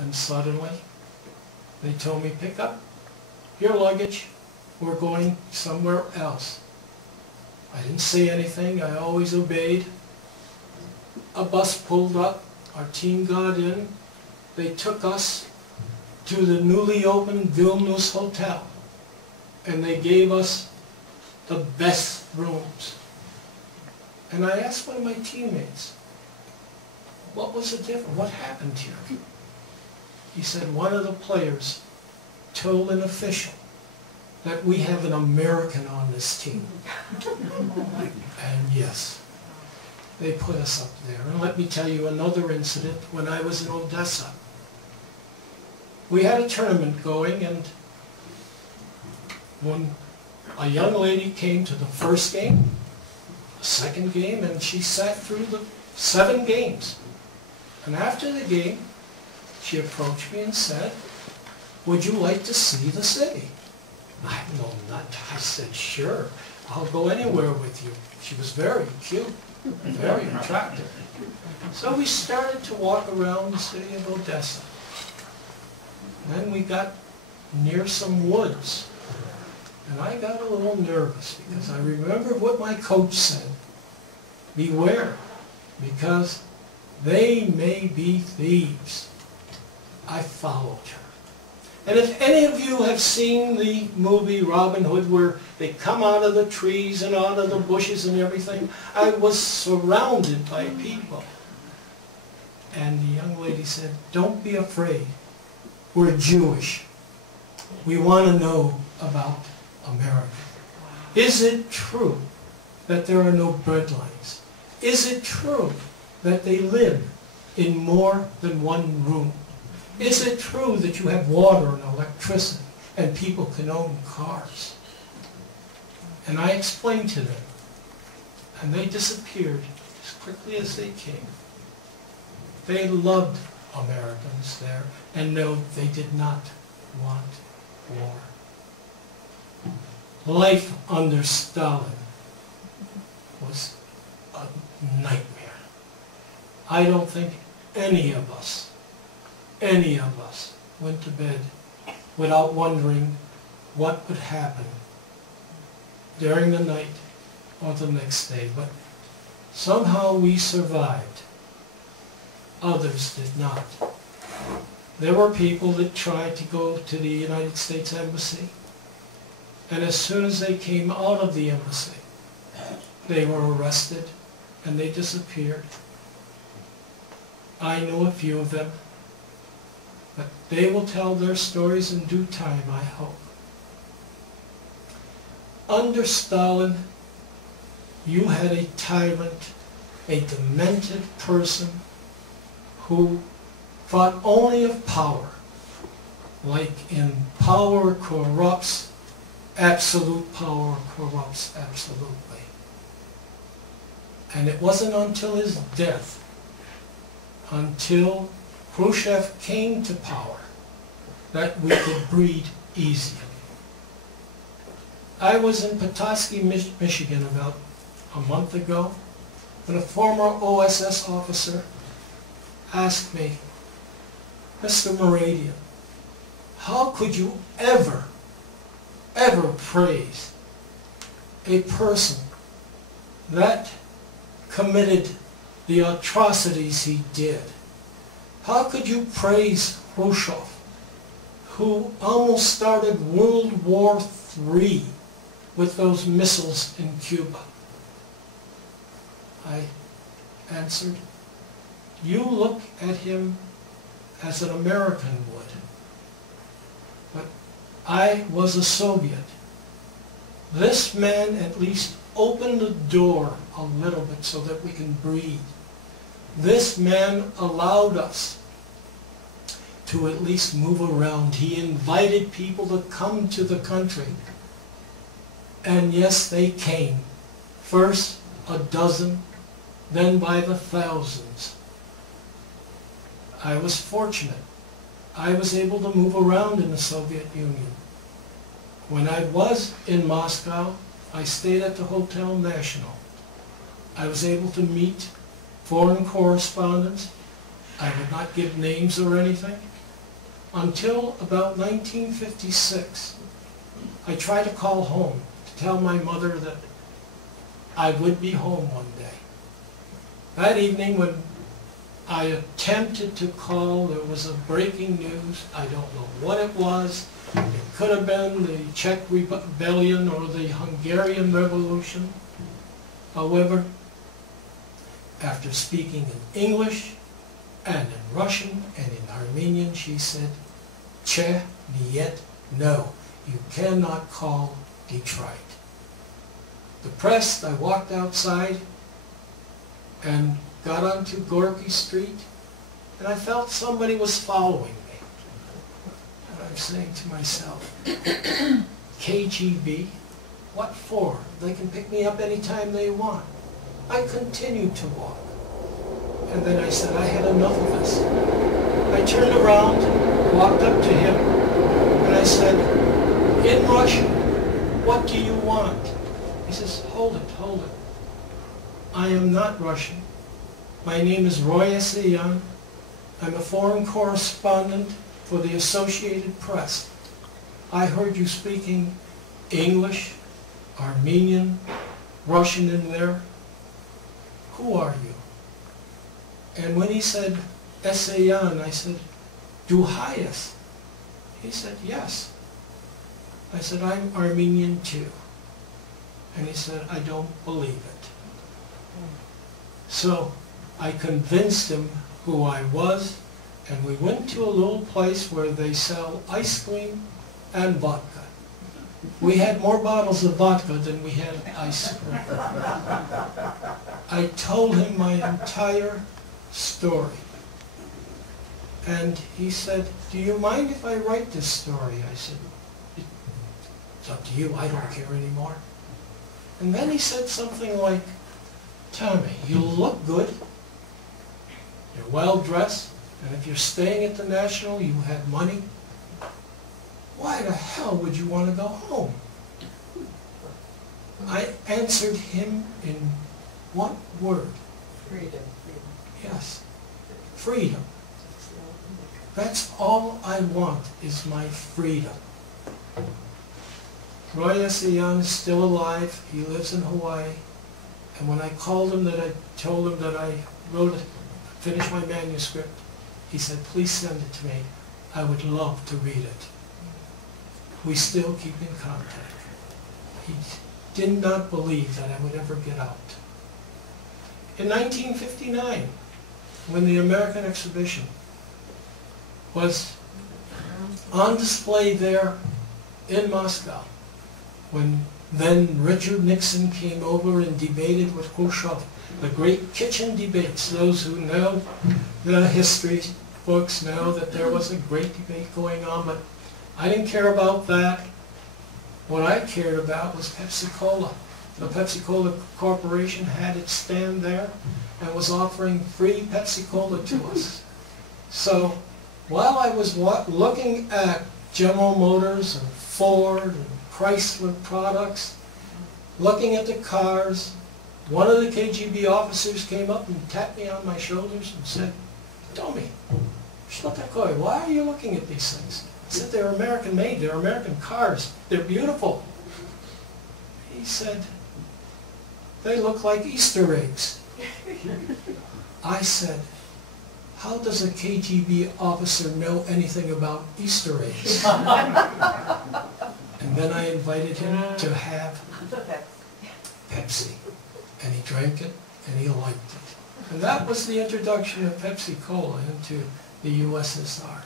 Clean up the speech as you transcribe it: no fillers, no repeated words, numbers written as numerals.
And suddenly, they told me, pick up your luggage, we're going somewhere else. I didn't say anything, I always obeyed. A bus pulled up, our team got in, they took us to the newly opened Vilnius Hotel, and they gave us the best rooms. And I asked one of my teammates, what was the difference? What happened here? He said one of the players told an official that we have an American on this team. And yes, they put us up there. And let me tell you another incident when I was in Odessa. We had a tournament going, and when a young lady came to the first game, the second game, and she sat through the 7 games. And after the game, she approached me and said, would you like to see the city? I said, sure, I'll go anywhere with you. She was very cute, very attractive. So we started to walk around the city of Odessa. Then we got near some woods. And I got a little nervous because I remembered what my coach said. Beware, because they may be thieves. I followed her. And if any of you have seen the movie Robin Hood, where they come out of the trees and out of the bushes and everything, I was surrounded by people. And the young lady said, don't be afraid. We're Jewish. We want to know about America. Is it true that there are no breadlines? Is it true that they live in more than one room? Is it true that you have water and electricity and people can own cars? And I explained to them, and they disappeared as quickly as they came. They loved Americans there, and no, they did not want war. Life under Stalin was a nightmare. I don't think any of us went to bed without wondering what would happen during the night or the next day. But somehow we survived. Others did not. There were people that tried to go to the United States Embassy, and as soon as they came out of the embassy, they were arrested and they disappeared. I know a few of them, but they will tell their stories in due time, I hope. Under Stalin, you had a tyrant, a demented person who thought only of power. Like in power corrupts, absolute power corrupts absolutely. And it wasn't until his death, until Khrushchev came to power, that we could breathe easily. I was in Petoskey, Michigan about a month ago when a former OSS officer asked me, Mr. Mooradian, how could you ever praise a person that committed the atrocities he did? How could you praise Khrushchev, who almost started World War III with those missiles in Cuba? I answered, you look at him as an American would, but I was a Soviet. This man at least opened the door a little bit so that we can breathe. This man allowed us to at least move around. He invited people to come to the country. And yes, they came. First a dozen, then by the thousands. I was fortunate. I was able to move around in the Soviet Union. When I was in Moscow, I stayed at the Hotel National. I was able to meet foreign correspondents. I would not give names or anything, until about 1956. I tried to call home to tell my mother that I would be home one day. That evening when I attempted to call, there was a breaking news. I don't know what it was. It could have been the Czech Rebellion or the Hungarian Revolution. However, after speaking in English and in Russian and in Armenian, she said, "Che niet, no, you cannot call Detroit." Depressed, I walked outside and got onto Gorky Street, and I felt somebody was following me. And I'm saying to myself, KGB? What for? They can pick me up anytime they want. I continued to walk. And then I said, I had enough of this. I turned around, walked up to him, and I said, in Russian, what do you want? He says, hold it, hold it. I am not Russian. My name is Roy Essayan. I'm a foreign correspondent for the Associated Press. I heard you speaking English, Armenian, Russian in there. Who are you? And when he said Essayan, I said, Duhayas? He said, yes. I said, I'm Armenian too. And he said, I don't believe it. So I convinced him who I was, and we went to a little place where they sell ice cream and vodka. We had more bottles of vodka than we had ice cream. I told him my entire story. And he said, do you mind if I write this story? I said, it's up to you, I don't care anymore. And then he said something like, Tommy, you look good, you're well dressed, and if you're staying at the National, you have money, why the hell would you want to go home? I answered him in one word. Freedom. Yes, freedom. That's all I want, is my freedom. Roy Essayan is still alive. He lives in Hawaii. And when I called him, I told him that I finished my manuscript, he said, please send it to me. I would love to read it. We still keep in contact. He did not believe that I would ever get out. In 1959, when the American exhibition was on display there in Moscow, when then Richard Nixon came over and debated with Khrushchev, the great kitchen debates. Those who know the history books know that there was a great debate going on, but I didn't care about that. What I cared about was Pepsi-Cola. The Pepsi-Cola Corporation had its stand there and was offering free Pepsi-Cola to us. So while I was looking at General Motors and Ford and Chrysler products, looking at the cars, one of the KGB officers came up and tapped me on my shoulders and said, Tommy, why are you looking at these things? I said, they're American made, they're American cars, they're beautiful. He said, they look like Easter eggs. I said, how does a KGB officer know anything about Easter eggs? And then I invited him to have Pepsi. And he drank it, and he liked it. And that was the introduction of Pepsi-Cola into the USSR.